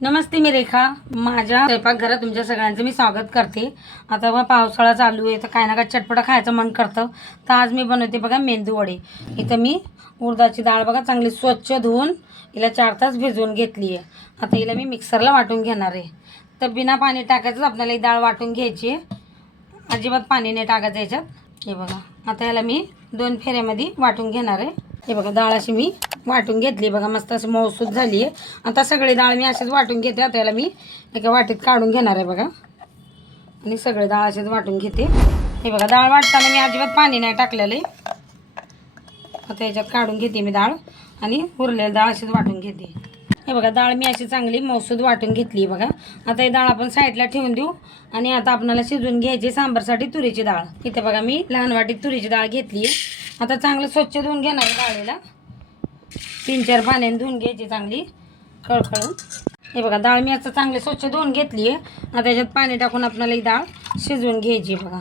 नमस्ते मी रेखा. माझ्या स्वयंपाकघरात तुमच्या सगळ्यांचं मी स्वागत करते. आता बघा पावसाळा चालू आहे तर काय ना काय चटपटा खायचं मन करतं. तर आज मी बनवते बघा मेंदू वडे. इथं मी उडदाची डाळ बघा चांगली स्वच्छ धुवून हिला चार तास भिजवून घेतली आहे. आता हिला मी मिक्सरला वाटून घेणार आहे. तर बिना पाणी टाकायचंच आपल्याला ही डाळ वाटून घ्यायची आहे. अजिबात पाणी नाही टाकायचं याच्यात. हे बघा आता याला मी दोन फेऱ्यामध्ये वाटून घेणार आहे. हे बघा डाळ अशी मी वाटून घेतली. बघा मस्त अशी मौसूद झाली आहे. आता सगळी डाळ मी अशीच वाटून घेते. आता याला मी एका वाटीत काढून घेणार आहे बघा. आणि सगळे डाळ अशीच वाटून घेते. हे बघा डाळ वाटताना मी अजिबात पाणी नाही टाकलेलं आहे. आता याच्यात काढून घेते मी डाळ आणि उरलेली डाळ अशीच वाटून घेते. हे बघा डाळ मी अशी चांगली मौसूद वाटून घेतली बघा. आता ही डाळ आपण साईडला ठेवून देऊ. आणि आता आपल्याला शिजवून घ्यायची सांबारसाठी तुरीची डाळ. इथे बघा मी लहान वाटीत तुरीची डाळ घेतली आहे. आता चांगलं स्वच्छ धुवून घेणार डाळीला तीन चार पाण्याने धुवून घ्यायची चांगली खळखळून. हे बघा डाळ मी आता चांगली स्वच्छ धुवून घेतली आहे. आता त्याच्यात पाणी टाकून आपल्याला ही डाळ शिजवून घ्यायची बघा.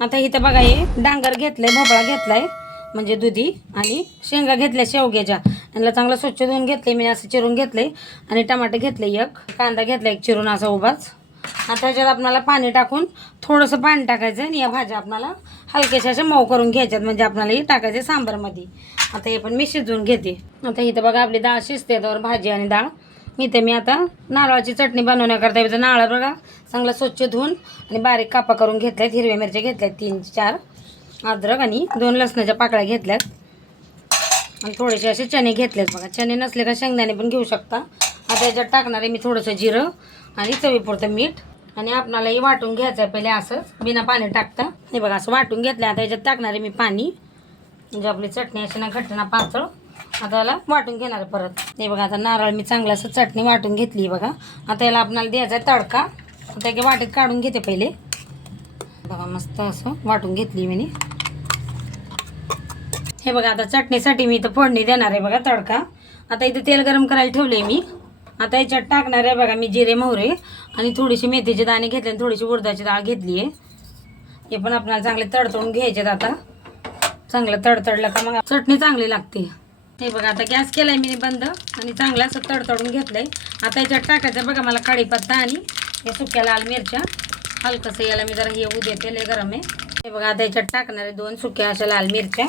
आता इथं बघा हे डांगर घेतलंय भोपळा घेतलाय म्हणजे दुधी आणि शेंगा घेतल्या शेवग्याच्या. यांना चांगलं स्वच्छ धुवून घेतले मी असं चिरून घेतले आणि टमाटे घेतले एक कांदा घेतला एक चिरून असा उभाच. आता त्याच्यात आपल्याला पाणी टाकून थोडंसं पाणी टाकायचं आणि या भाज्या आपल्याला हलक्याशा अशा मऊ करून घ्यायच्यात. म्हणजे आपल्याला हे टाकायचे सांबारमध्ये. आता हे पण मी शिजवून घेते. आता इथं बघा आपली डाळ शिजते. त्यावर भाजी आणि डाळ. इथे मी आता नारळाची चटणी बनवण्याकरता इथं नारळ बघा. चांगलं स्वच्छ धुवून आणि बारीक कापा करून घेतल्यात. हिरव्या मिरच्या घेतल्यात. तीन चार अद्रक आणि दोन लसणाच्या पाकळ्या घेतल्यात. आणि थोडेसे असे चणे घेतलेत बघा. चणे नसले का शेंगदाणे पण घेऊ शकता. आता याच्यात टाकणार आहे मी थोडंसं जिरं. आणि चवीपुरतं मीठ. आणि आपणालाही वाटून घ्यायचं आहे पहिले असंच बिना पाणी टाकता. हे बघा असं वाटून घेतलं आता याच्यात टाकणार आहे मी पाणी. म्हणजे आपली चटणी अशी ना घट्ट ना पातळ. आता याला वाटून घेणार आहे परत. हे बघा आता नारळ मी चांगलं असं चटणी वाटून घेतली बघा. आता याला आपणाला द्यायचा आहे तडका. आता एका वाटेत काढून घेते पहिले. बघा मस्त असं वाटून घेतली मी हे बघा आता चटणीसाठी मी इथं फोडणी देणार आहे बघा तडका. आता इथं तेल गरम करायला ठेवले मी. आता याच्यात टाकणार आहे बघा मी जिरे मोहरे आणि थोडीशी मेथीचे दाणे घेतले आणि थोडीशी उडदाची डाळ घेतली आहे. हे पण आपल्याला चांगले तडतडून घ्यायचे आता. चांगलं तडतडलं का मग चटणी चांगली लागते. हे बघा आता गॅस केलाय मी बंद आणि चांगलं असं तडतडून घेतलंय. आता याच्यात टाकायचं बघा मला कढीपत्ता आणि या सुक्या लाल मिरच्या. हलकंसं याला मी जरा हे उद्या देते लय गरम आहे. हे बघा आता याच्यात टाकणार आहे दोन सुक्या अशा लाल मिरच्या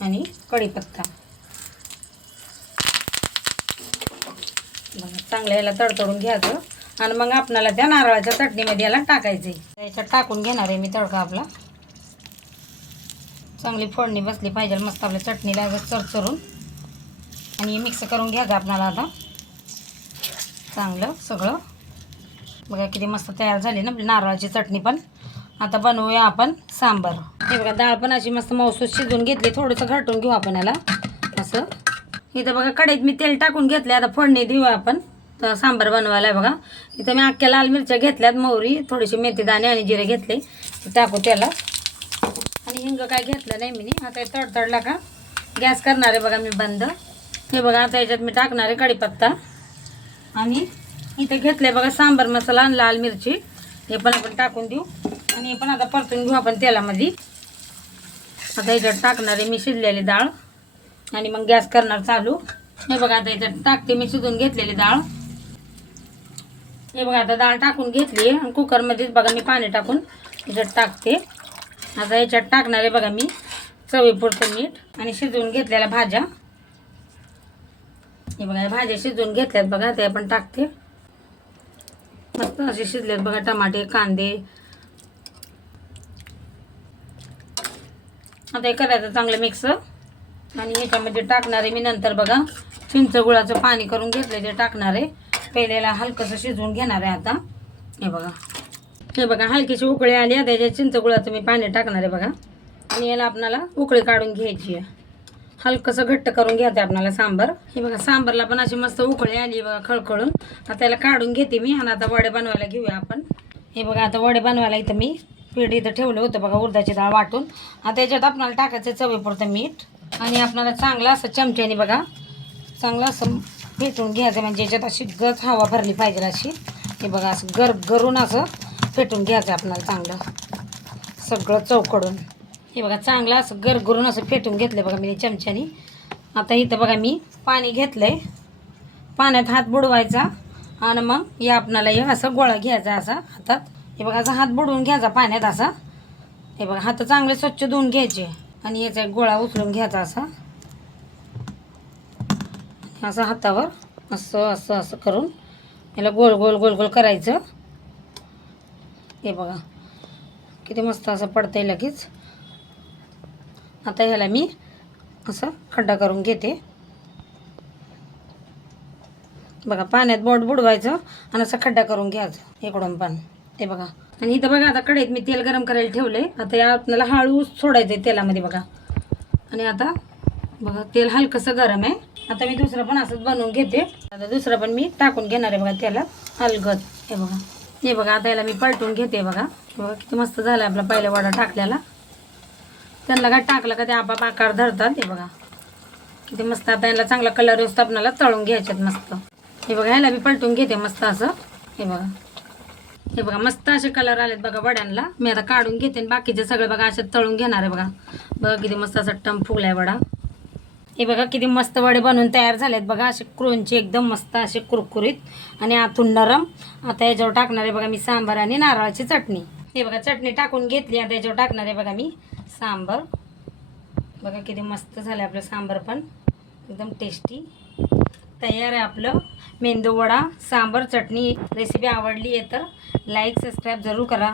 आणि कढीपत्ता. चांगलं याला तडतडून घ्यायचं. आणि मग आपणाला त्या नारळाच्या चटणीमध्ये याला टाकायचं आहे याच्यात टाकून घेणार आहे मी तडका आपला. चांगली फोडणी बसली पाहिजे मस्त आपल्या चटणीला चरचरून. आणि मिक्स करून घ्यायचं आपणाला आता. चांगलं सगळं. बघा किती मस्त तयार झाली ना आपली नारळाची चटणी पण. आता बनवूया आपण सांबार. हे बघा डाळ पण अशी मस्त मौसूस शिजून घेतली. थोडंसं घाटून घेऊ आपण याला. असं. इथं बघा कढईत मी तेल टाकून घेतले आता फोडणी देऊ आपण. तर सांबार बनवायला आहे बघा. इथं मी अख्ख्या लाल मिरच्या घेतल्यात मोहरी थोडीशी मेथीदाणे आणि जिरे घेतले. ते टाकू त्याला. आणि हिंग काय घेतलं नाही मी. आता तडतडला का गॅस करणार आहे बघा मी बंद. हे बघा आता याच्यात मी टाकणार आहे कढीपत्ता. आणि इथे आहे बघा सांबार मसाला आणि लाल मिरची. हे पण आपण टाकून देऊ. आणि हे पण आता परतून घेऊ आपण तेलामध्ये. आता याच्यात टाकणार आहे मी शिजलेली डाळ. आणि मग गॅस करणार चालू. हे बघा आता याच्यात टाकते मी शिजून घेतलेली डाळ. हे बघा आता डाळ टाकून घेतली आणि कुकरमध्येच बघा मी पाणी टाकून याच्यात टाकते. आता याच्यात टाकणार आहे बघा मी चवीपुरतं मीठ आणि शिजवून घेतलेल्या भाज्या. हे बघा या भाज्या शिजवून घेतल्यात बघा ते पण टाकते. मस्त असे शिजलेत बघा टमाटे कांदे. आता हे करायचं चांगलं मिक्स. आणि याच्यामध्ये टाकणार आहे मी नंतर बघा. चिंच गुळाचं पाणी करून घेतलं ते टाकणार आहे. पहिल्याला हलकंसं शिजवून घेणार आहे आता. हे बघा. हे बघा हलकीशी उकळी आली आता याच्या चिंचगुळाचं मी पाणी टाकणार आहे बघा. आणि याला आपणाला उकळी काढून घ्यायची आहे. हलकंसं घट्ट करून घ्यायचं आपल्याला सांबर. हे बघा सांबरला पण अशी मस्त उकळी आली बघा खळखळून. आता याला काढून घेते मी आणि आता वडे बनवायला घेऊया आपण. हे बघा आता वडे बनवायला इथं मी पीठ इथं ठेवलं होतं बघा उडदाची डाळ वाटून. आता याच्यात आपणाला टाकायचं चवीपुरतं मीठ. आणि आपल्याला चांगलं असं चमच्याने बघा. चांगलं असं फेटून घ्यायचं म्हणजे याच्यात अशी गच हवा भरली पाहिजे अशी. हे बघा असं गर गरून असं फेटून घ्यायचं आपल्याला चांगलं. सगळं चौकडून. हे बघा चांगलं असं गरगरून असं फेटून घेतलं बघा मी चमच्याने. आता इथं बघा मी पाणी घेतलंय. पाण्यात हात बुडवायचा आणि मग या आपणाला हे असं गोळा घ्यायचा असा हातात. हे बघा असा हात बुडवून घ्यायचा पाण्यात असा. हे बघा हात चांगले स्वच्छ धुवून घ्यायचे. आणि याचा एक गोळा उचलून घ्यायचा असा. असं हातावर असं असं असं करून याला गोल गोल गोल गोल करायचं. हे बघा किती मस्त असं पडतंय लगेच. आता ह्याला मी असं खड्डा करून घेते. बघा पाण्यात बोट बुडवायचं आणि असं खड्डा करून घ्यायचं इकडून पण. ते बघा. आणि इथं बघा आता कढईत मी तेल गरम करायला ठेवले आता या आपल्याला हळू सोडायचं आहे तेलामध्ये बघा. आणि आता बघा तेल हलकंसं गरम आहे. आता मी दुसरं पण असंच बनवून घेते. आता दुसरं पण मी टाकून घेणार आहे बघा त्याला अलगद हे बघा. हे बघा आता याला मी पलटून घेते बघा. बघा किती मस्त झालं आपला पहिला वडा टाकलेला त्यांना काय टाकलं का ते आपाप आकार धरतात हे बघा. किती मस्त आता याला चांगला कलर व्यवस्थापनाला तळून घ्यायच्यात मस्त. हे बघा ह्याला मी पलटून घेते मस्त असं. हे बघा. हे बघा मस्त असे कलर आलेत बघा वड्यांना मी आता काढून घेते आणि बाकीचे सगळे बघा असे तळून घेणार आहे बघा. बघा किती मस्त असा टम फुगलाय वडा. हे बघा किती मस्त वडे बनवून तयार झालेत बघा असे क्रोनचे एकदम मस्त असे कुरकुरीत आणि आतून नरम. आता याच्यावर टाकणार आहे बघा मी सांबार आणि नारळाची चटणी. हे बघा चटणी टाकून घेतली आता याच्यावर टाकणार आहे बघा मी सांबर. बघा किती मस्त झालं आपलं सांबर पण. एकदम टेस्टी तयार आहे आपलं. मेंदूवडा सांबर चटणी रेसिपी आवडली आहे तर लाईक सबस्क्राईब जरूर करा.